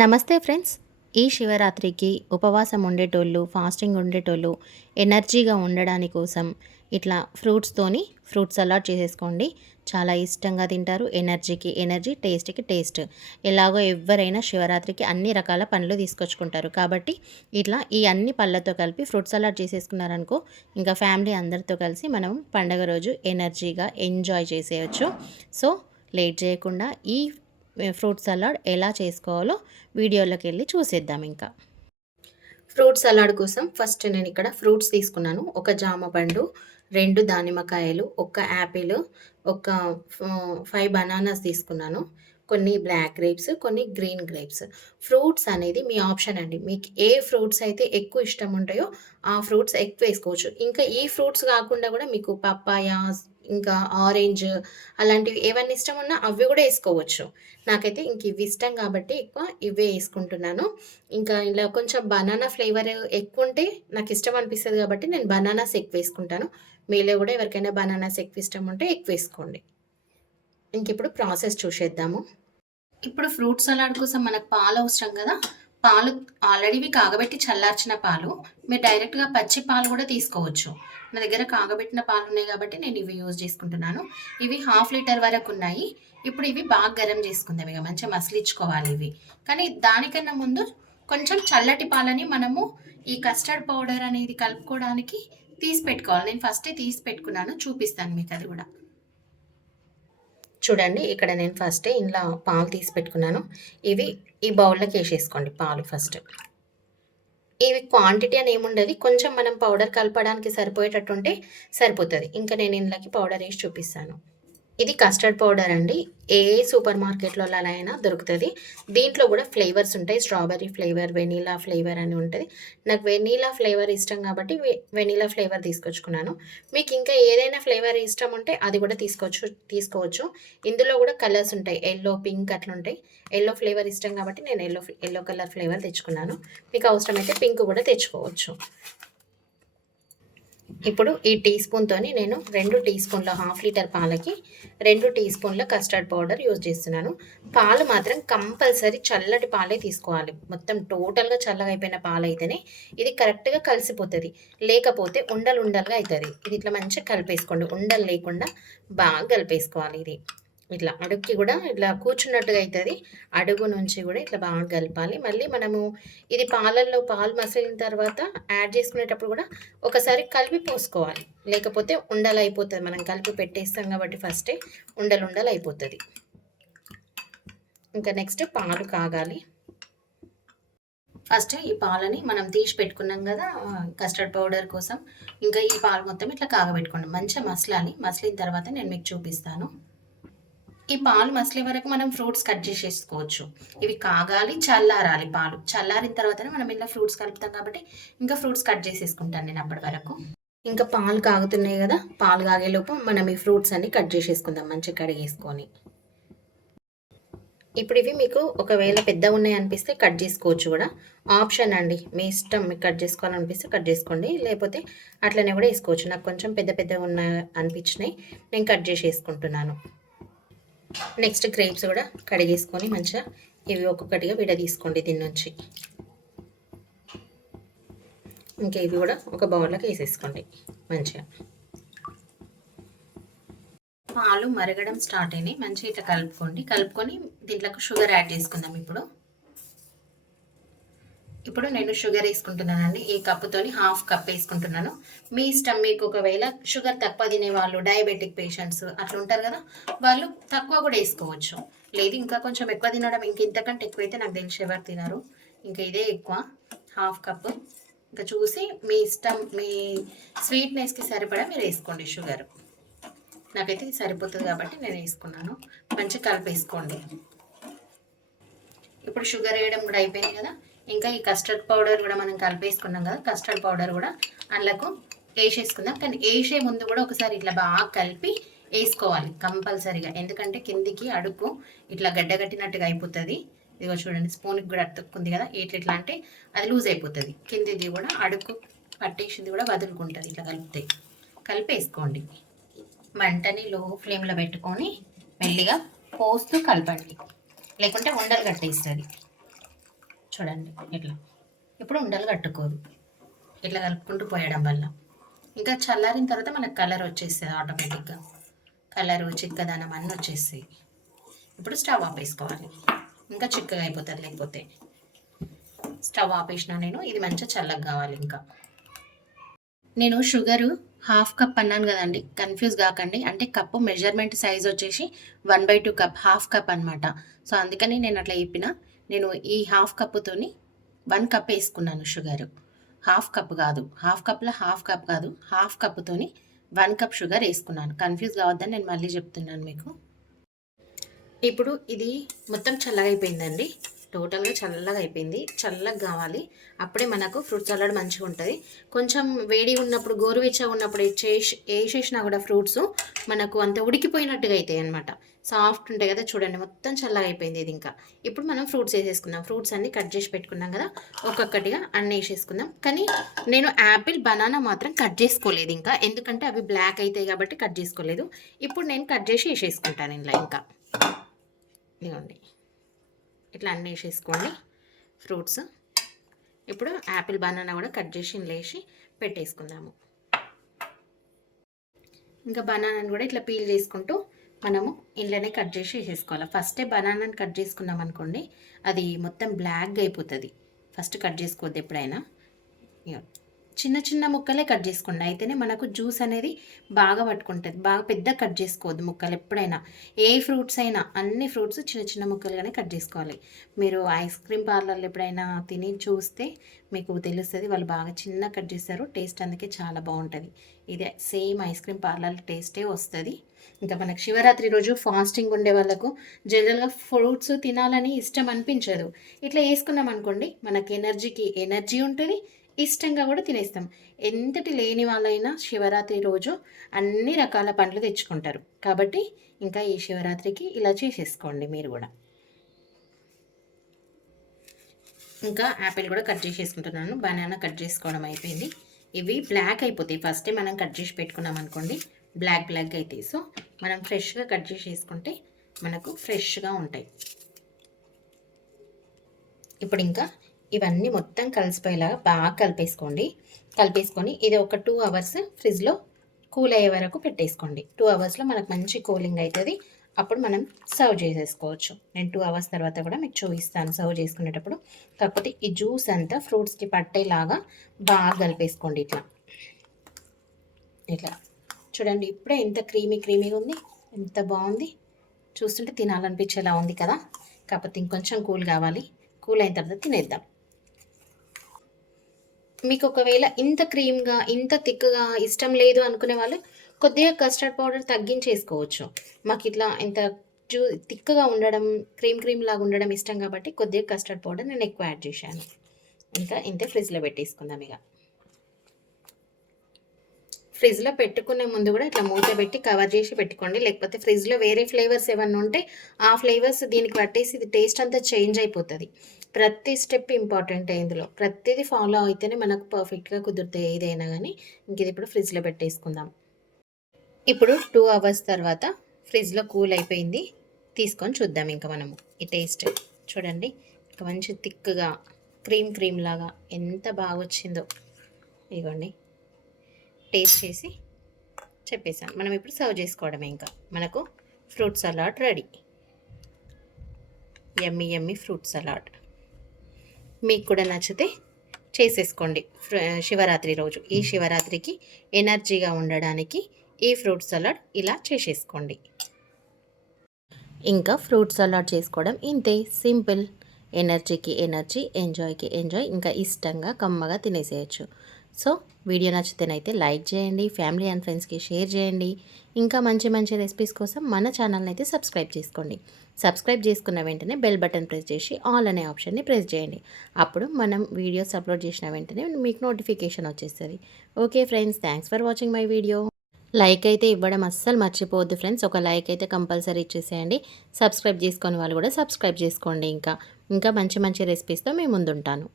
నమస్తే ఫ్రెండ్స్. ఈ శివరాత్రికి ఉపవాసం ఉండేటోళ్ళు ఫాస్టింగ్ ఉండేటోళ్ళు ఎనర్జీగా ఉండడాని కోసం ఇట్లా ఫ్రూట్స్తోని ఫ్రూట్ సలాడ్ చేసేసుకోండి. చాలా ఇష్టంగా తింటారు. ఎనర్జీకి ఎనర్జీ టేస్ట్కి టేస్ట్. ఎలాగో ఎవరైనా శివరాత్రికి అన్ని రకాల పండ్లు తీసుకొచ్చుకుంటారు. కాబట్టి ఇట్లా ఈ అన్ని పళ్ళతో కలిపి ఫ్రూట్ సలాడ్ చేసేసుకున్నారనుకో ఇంకా ఫ్యామిలీ అందరితో కలిసి మనం పండగ రోజు ఎనర్జీగా ఎంజాయ్ చేసేయచ్చు. సో లేట్ చేయకుండా ఈ ఫ్రూట్ సలాడ్ ఎలా చేసుకోవాలో వీడియోలోకి వెళ్ళి చూసేద్దాం ఇంకా. ఫ్రూట్ సలాడ్ కోసం ఫస్ట్ నేను ఇక్కడ ఫ్రూట్స్ తీసుకున్నాను. ఒక జామ పండు రెండు దానిమ్మకాయలు ఒక యాపిల్ ఒక ఫైవ్ బనానాస్ తీసుకున్నాను. కొన్ని బ్లాక్ గ్రేప్స్ కొన్ని గ్రీన్ గ్రేప్స్. ఫ్రూట్స్ అనేది మీ ఆప్షన్ అండి. మీకు ఏ ఫ్రూట్స్ అయితే ఎక్కువ ఇష్టం ఉంటాయో ఆ ఫ్రూట్స్ ఎక్కువ వేసుకోవచ్చు. ఇంకా ఈ ఫ్రూట్స్ కాకుండా కూడా మీకు పప్పాయ ఇంకా ఆరెంజ్ అలాంటివి ఏవన్నీ ఇష్టం ఉన్నా అవి కూడా వేసుకోవచ్చు. నాకైతే ఇంక ఇవి ఇష్టం కాబట్టి ఎక్కువ ఇవే వేసుకుంటున్నాను. ఇంకా ఇలా కొంచెం బనానా ఫ్లేవర్ ఎక్కువ ఉంటే నాకు ఇష్టం అనిపిస్తుంది కాబట్టి నేను బనానాస్ ఎక్కువ వేసుకుంటాను. మీలో కూడా ఎవరికైనా బనానాస్ ఎక్కువ ఇష్టం ఉంటే ఎక్కువ వేసుకోండి. ఇంక ఇప్పుడు ప్రాసెస్ చూసేద్దాము. ఇప్పుడు ఫ్రూట్ సలాడ్ కోసం మనకు పాలు అవసరం కదా? పాలు ఆల్రెడీ కాగబెట్టి చల్లార్చిన పాలు మీరు డైరెక్ట్గా పచ్చి పాలు కూడా తీసుకోవచ్చు. నా దగ్గర కాగబెట్టిన పాలు ఉన్నాయి కాబట్టి నేను ఇవి యూజ్ చేసుకుంటున్నాను. ఇవి హాఫ్ లీటర్ వరకు ఉన్నాయి. ఇప్పుడు ఇవి బాగా గరం చేసుకుందాం. ఇక మంచిగా మసిలించుకోవాలి ఇవి. కానీ దానికన్నా ముందు కొంచెం చల్లటి పాలని మనము ఈ కస్టర్డ్ పౌడర్ అనేది కలుపుకోవడానికి తీసి పెట్టుకోవాలి. నేను ఫస్టే తీసి పెట్టుకున్నాను. చూపిస్తాను మీకు అది కూడా. చూడండి ఇక్కడ నేను ఫస్ట్ ఇంట్లో పాలు తీసి పెట్టుకున్నాను. ఇవి ఈ బౌల్లోకి వేసేసుకోండి పాలు ఫస్ట్ ఇవి క్వాంటిటీ అని ఏముండదు కొంచెం మనం పౌడర్ కలపడానికి సరిపోయేటట్టుంటే సరిపోతుంది. ఇంకా నేను ఇందులోకి పౌడర్ వేసి చూపిస్తాను. ఇది కస్టర్డ్ పౌడర్ అండి. ఏ సూపర్ మార్కెట్లో అయినా దొరుకుతుంది. దీంట్లో కూడా ఫ్లేవర్స్ ఉంటాయి. స్ట్రాబెర్రీ ఫ్లేవర్ వెనీలా ఫ్లేవర్ అని ఉంటుంది. నాకు వెనీలా ఫ్లేవర్ ఇష్టం కాబట్టి వెనీలా ఫ్లేవర్ తీసుకొచ్చుకున్నాను. మీకు ఇంకా ఏదైనా ఫ్లేవర్ ఇష్టం ఉంటే అది కూడా తీసుకోవచ్చు తీసుకోవచ్చు. ఇందులో కూడా కలర్స్ ఉంటాయి. ఎల్లో పింక్ అట్లుంటాయి. ఎల్లో ఫ్లేవర్ ఇష్టం కాబట్టి నేను ఎల్లో ఎల్లో కలర్ ఫ్లేవర్ తెచ్చుకున్నాను. మీకు అవసరమైతే పింక్ కూడా తెచ్చుకోవచ్చు. ఇప్పుడు ఈ టీ స్పూన్తోని నేను రెండు టీ స్పూన్ల హాఫ్ లీటర్ పాలకి రెండు టీ స్పూన్ల కస్టర్డ్ పౌడర్ యూజ్ చేస్తున్నాను. పాలు మాత్రం కంపల్సరీ చల్లటి పాలే తీసుకోవాలి. మొత్తం టోటల్గా చల్లగా అయిపోయిన పాలు అయితేనే ఇది కరెక్ట్గా కలిసిపోతుంది. లేకపోతే ఉండలు ఉండలుగా అవుతుంది ఇది ఇట్లా మంచిగా కలిపేసుకోండి. ఉండలు లేకుండా బాగా కలిపేసుకోవాలి ఇది. ఇట్లా అడుగుకి కూడా ఇట్లా కూర్చున్నట్టుగా అవుతుంది అడుగు నుంచి కూడా ఇట్లా బాగా కలపాలి. మళ్ళీ మనము ఇది పాలల్లో పాలు మసిలిన తర్వాత యాడ్ చేసుకునేటప్పుడు కూడా ఒకసారి కలిపి పోసుకోవాలి. లేకపోతే ఉండలు అయిపోతుంది మనం కలిపి పెట్టేస్తాం కాబట్టి ఫస్టే ఉండలు ఉండలు అయిపోతుంది. ఇంకా నెక్స్ట్ పాలు కాగాలి. ఫస్ట్ ఈ పాలని మనం తీసి పెట్టుకున్నాం కదా కస్టర్డ్ పౌడర్ కోసం. ఇంకా ఈ పాలు మొత్తం ఇట్లా కాగబెట్టుకోండి. మంచిగా మసలాలి. మసలిన తర్వాత నేను మీకు చూపిస్తాను. ఈ పాలు మసలే వరకు మనం ఫ్రూట్స్ కట్ చేసేసుకోవచ్చు. ఇవి కాగాలి చల్లారాలి పాలు. చల్లారిన తర్వాతనే మనం ఇలా ఫ్రూట్స్ కలుపుతాం కాబట్టి ఇంకా ఫ్రూట్స్ కట్ చేసేసుకుంటాను నేను అప్పటి వరకు. ఇంకా పాలు కాగుతున్నాయి కదా పాలు కాగేలోపు మనం ఈ ఫ్రూట్స్ అన్ని కట్ చేసేసుకుందాం మంచిగా కడిగేసుకొని. ఇప్పుడు ఇవి మీకు ఒకవేళ పెద్ద ఉన్నాయి అనిపిస్తే కట్ చేసుకోవచ్చు కూడా. ఆప్షన్ అండి మీ ఇష్టం మీకు కట్ చేసుకోవాలనిపిస్తే కట్ చేసుకోండి. లేకపోతే అట్లనే కూడా వేసుకోవచ్చు. నాకు కొంచెం పెద్ద పెద్ద ఉన్న అనిపించినాయి నేను కట్ చేసి వేసుకుంటున్నాను నెక్స్ట్ గ్రేప్స్ కూడా కడిగేసుకొని మంచిగా ఇవి ఒక్కొక్కటిగా విడ తీసుకోండి దీని నుంచి ఇంకా ఇవి కూడా ఒక బౌల్లోకి వేసేసుకోండి మంచిగా. పాలు మరగడం స్టార్ట్ అయినాయి. మంచిగా ఇట్లా కలుపుకోండి. కలుపుకొని దీంట్లోకి షుగర్ యాడ్ చేసుకుందాం ఇప్పుడు. ఇప్పుడు నేను షుగర్ వేసుకుంటున్నానండి. ఈ కప్పుతోని హాఫ్ కప్ వేసుకుంటున్నాను. మీ ఇష్టం మీకు ఒకవేళ షుగర్ తక్కువ తినే వాళ్ళు డయాబెటిక్ పేషెంట్స్ అట్లా ఉంటారు కదా వాళ్ళు తక్కువ కూడా వేసుకోవచ్చు. లేదు ఇంకా కొంచెం ఎక్కువ తినడం ఇంక ఇంతకంటే ఎక్కువైతే నాకు తెలిసి ఎవరు తినరు. ఇంకా ఇదే ఎక్కువ హాఫ్ కప్. ఇంకా చూసి మీ ఇష్టం మీ స్వీట్నెస్కి సరిపడా మీరు వేసుకోండి షుగర్. నాకైతే సరిపోతుంది కాబట్టి నేను వేసుకున్నాను. మంచి కలిపేసుకోండి. ఇప్పుడు షుగర్ వేయడం కూడా అయిపోయింది కదా ఇంకా ఈ కస్టర్డ్ పౌడర్ కూడా మనం కలిపేసుకున్నాం కదా కస్టర్డ్ పౌడర్ కూడా అందులోకి వేసేసుకుందాం. కానీ వేసే ముందు కూడా ఒకసారి ఇట్లా బాగా కలిపి వేసుకోవాలి కంపల్సరీగా. ఎందుకంటే కిందికి అడుగు ఇట్లా గడ్డగట్టినట్టుగా అయిపోతుంది. ఇదిగో చూడండి స్పూన్కి కూడా అతుక్కుంది కదా ఇట్లా ఇట్లా అంటే అది లూజ్ అయిపోతుంది. కిందిది కూడా అడుగు పట్టేసింది కూడా వదులుకుంటుంది ఇట్లా కలిపితే. కలిపేసుకోండి. మంటని లో ఫ్లేమ్లో పెట్టుకొని మెల్లిగా పోస్తూ కలపండి. లేకుంటే ఉండలు కట్టేస్తుంది. చూడండి ఇట్లా. ఇప్పుడు ఉండలు కట్టుకోదు. ఇట్లా కలుపుకుంటూ పోయడం వల్ల. ఇంకా చల్లారిన తర్వాత మనకు కలర్ వచ్చేస్తుంది ఆటోమేటిక్గా కలరు చిక్కదనం అన్నీ వచ్చేస్తాయి. ఇప్పుడు స్టవ్ ఆపేసుకోవాలి ఇంకా చిక్కగా అయిపోతుంది లేకపోతే. స్టవ్ ఆపేసిన నేను ఇది మంచిగా చల్లగా కావాలి ఇంకా. నేను షుగరు హాఫ్ కప్ అన్నాను కదండి కన్ఫ్యూజ్ కాకండి. అంటే కప్పు మెజర్మెంట్ సైజ్ వచ్చేసి one by two cup half cup అనమాట సో అందుకని నేను అట్లా చెప్పిన. నేను ఈ హాఫ్ కప్పుతోని వన్ కప్ వేసుకున్నాను షుగర్. హాఫ్ కప్ కాదు హాఫ్ కప్లో హాఫ్ కప్ కాదు హాఫ్ కప్తోని వన్ కప్ షుగర్ వేసుకున్నాను. కన్ఫ్యూజ్ కావద్దని నేను మళ్ళీ చెప్తున్నాను మీకు. ఇప్పుడు ఇది మొత్తం చల్లగా అయిపోయిందండి టోటల్గా చల్లగా అయిపోయింది. చల్లగా కావాలి. అప్పుడే మనకు ఫ్రూట్ సలాడ్ మంచిగా ఉంటుంది. కొంచెం వేడి ఉన్నప్పుడు గోరువెచ్చగా ఉన్నప్పుడు చేసి వేసేసినా కూడా ఫ్రూట్స్ మనకు అంత ఉడికిపోయినట్టుగా అవుతాయి అనమాట సాఫ్ట్ ఉంటాయి కదా చూడండి మొత్తం చల్లగా అయిపోయింది ఇది ఇంకా. ఇప్పుడు మనం ఫ్రూట్స్ వేసేసుకుందాం. ఫ్రూట్స్ అన్ని కట్ చేసి పెట్టుకున్నాం కదా ఒక్కొక్కటిగా అన్నీ వేసేసుకుందాం. కానీ నేను యాపిల్ బనానా మాత్రం కట్ చేసుకోలేదు ఇంకా. ఎందుకంటే అవి బ్లాక్ అవుతాయి కాబట్టి కట్ చేసుకోలేదు. ఇప్పుడు నేను కట్ చేసి వేసేసుకుంటాను ఇలా ఇంకా. ఇదిగోండి. ఇట్లా అన్నీ వేసేసుకోండి. ఫ్రూట్స్. ఇప్పుడు యాపిల్ బనానా కూడా కట్ చేసి లేచి పెట్టేసుకుందాము. ఇంకా బనానాని కూడా ఇట్లా పీల్ చేసుకుంటూ మనము ఇంట్లోనే కట్ చేసి వేసేసుకోవాలి. ఫస్టే బనానాని కట్ చేసుకున్నాం అనుకోండి అది మొత్తం బ్లాక్గా అయిపోతుంది. ఫస్ట్ కట్ చేసుకోవద్దు ఎప్పుడైనా. చిన్న చిన్న ముక్కలే కట్ చేసుకోండి. అయితేనే మనకు జ్యూస్ అనేది బాగా పట్టుకుంటుంది. బాగా పెద్ద కట్ చేసుకోవద్దు ముక్కలు ఎప్పుడైనా. ఏ ఫ్రూట్స్ అయినా అన్ని ఫ్రూట్స్ చిన్న చిన్న ముక్కలుగానే కట్ చేసుకోవాలి. మీరు ఐస్ క్రీమ్ పార్లర్లు ఎప్పుడైనా తిని చూస్తే మీకు తెలుస్తుంది. వాళ్ళు బాగా చిన్న కట్ చేస్తారు. టేస్ట్ అందుకే చాలా బాగుంటుంది. ఇదే సేమ్ ఐస్ క్రీమ్ పార్లర్ టేస్టే వస్తుంది. ఇంకా మనకు శివరాత్రి రోజు ఫాస్టింగ్ ఉండే వాళ్ళకు జనరల్గా ఫ్రూట్స్ తినాలని ఇష్టం అనిపించదు. ఇట్లా వేసుకున్నాం అనుకోండి మనకి ఎనర్జీకి ఎనర్జీ ఉంటుంది. ఇష్టంగా కూడా తినేస్తాం. ఎంతటి లేని వాళ్ళైనా శివరాత్రి రోజు అన్ని రకాల పండ్లు తెచ్చుకుంటారు. కాబట్టి ఇంకా ఈ శివరాత్రికి ఇలా చేసేసుకోండి మీరు కూడా. ఇంకా యాపిల్ కూడా కట్ చేసేసుకుంటున్నాను. బనానా కట్ చేసుకోవడం అయిపోయింది. ఇవి బ్లాక్ అయిపోతాయి. ఫస్టే మనం కట్ చేసి పెట్టుకున్నాం అనుకోండి. బ్లాక్ బ్లాక్ అయితే సో మనం ఫ్రెష్గా కట్ చేసేసుకుంటే మనకు ఫ్రెష్గా ఉంటాయి. ఇప్పుడు ఇంకా ఇవన్నీ మొత్తం కలిసిపోయేలాగా బాగా కలిపేసుకోండి. కలిపేసుకొని ఇది ఒక టూ అవర్స్ ఫ్రిడ్జ్లో కూల్ అయ్యే వరకు పెట్టేసుకోండి. టూ అవర్స్లో మనకు మంచి కూలింగ్ అవుతుంది అప్పుడు మనం సర్వ్ చేసేసుకోవచ్చు. నేను టూ అవర్స్ తర్వాత కూడా మీకు చూపిస్తాను సర్వ్ చేసుకునేటప్పుడు. కాకపోతే ఈ జ్యూస్ అంతా ఫ్రూట్స్కి పట్టేలాగా బాగా కలిపేసుకోండి ఇట్లా. ఇట్లా. చూడండి ఇప్పుడే ఎంత క్రీమీ క్రీమీగా ఉంది. ఎంత బాగుంది. చూస్తుంటే తినాలనిపించేలా ఉంది కదా. కాకపోతే ఇంకొంచెం కూల్ కావాలి. కూల్ అయిన తర్వాత తినేద్దాం. మీకు ఒకవేళ ఇంత క్రీమ్గా ఇంత థిక్గా ఇష్టం లేదు అనుకునే వాళ్ళు కొద్దిగా కస్టర్డ్ పౌడర్ తగ్గించేసుకోవచ్చు. మాకు ఇట్లా ఇంత జూ థిక్గా ఉండడం క్రీమ్ క్రీమ్ లాగా ఉండడం ఇష్టం కాబట్టి కొద్దిగా కస్టర్డ్ పౌడర్ నేను ఎక్కువ యాడ్ చేశాను. ఇంకా ఇంతే ఫ్రిడ్జ్లో పెట్టేసుకుందాం ఇక. ఫ్రిడ్జ్లో పెట్టుకునే ముందు కూడా ఇట్లా మూత పెట్టి కవర్ చేసి పెట్టుకోండి. లేకపోతే ఫ్రిడ్జ్లో వేరే ఫ్లేవర్స్ ఏమన్నా ఉంటే ఆ ఫ్లేవర్స్ దీనికి పట్టేసి ఇది టేస్ట్ అంతా చేంజ్ అయిపోతుంది. ప్రతి స్టెప్ ఇంపార్టెంట్ ఇందులో. ప్రతిదీ ఫాలో అయితేనే మనకు పర్ఫెక్ట్గా కుదురుతాయి ఏదైనా కానీ ఇంక ఇది ఇప్పుడు ఫ్రిడ్జ్లో పెట్టేసుకుందాం. ఇప్పుడు టూ అవర్స్ తర్వాత ఫ్రిడ్జ్లో కూల్ అయిపోయింది. తీసుకొని చూద్దాం ఇంకా మనము ఈ టేస్ట్. చూడండి ఇంకా మంచి థిక్గా క్రీమ్ క్రీమ్ లాగా ఎంత బాగా వచ్చిందో. ఇదిగోండి టేస్ట్ చేసి చెప్పేసాను మనం ఇప్పుడు సర్వ్ చేసుకోవడమే ఇంకా. మనకు ఫ్రూట్ సలాడ్ రెడీ. ఎమ్మి ఎమ్మి ఫ్రూట్ సలాడ్. మీకు కూడా నచ్చితే చేసేసుకోండి. శివరాత్రి రోజు. ఈ శివరాత్రికి ఎనర్జీగా ఉండడానికి ఈ ఫ్రూట్ సలాడ్ ఇలా చేసేసుకోండి. ఇంకా ఫ్రూట్ సలాడ్ చేసుకోవడం ఇంతే. సింపుల్. ఎనర్జీకి ఎనర్జీ ఎంజాయ్కి ఎంజాయ్ ఇంకా ఇష్టంగా కమ్మగా తినేసేయచ్చు. సో వీడియో నచ్చితేనైతే లైక్ చేయండి ఫ్యామిలీ అండ్ ఫ్రెండ్స్కి షేర్ చేయండి. ఇంకా మంచి మంచి రెసిపీస్ కోసం మన ఛానల్ని అయితే సబ్స్క్రైబ్ చేసుకోండి. సబ్స్క్రైబ్ చేసుకున్న వెంటనే బెల్ బటన్ ప్రెస్ చేసి ఆల్ అనే ఆప్షన్ని ప్రెస్ చేయండి. అప్పుడు మనం వీడియోస్ అప్లోడ్ చేసిన వెంటనే మీకు నోటిఫికేషన్ వచ్చేస్తుంది. Okay friends thanks for watching my video. Like అయితే ఇవ్వడం అస్సలు మర్చిపోవద్దు ఫ్రెండ్స్. ఒక లైక్ అయితే కంపల్సరీ ఇచ్చేసేయండి. సబ్స్క్రైబ్ చేసుకొని వాళ్ళు కూడా సబ్స్క్రైబ్ చేసుకోండి ఇంకా. ఇంకా మంచి మంచి రెసిపీస్తో మేము ముందుంటాను.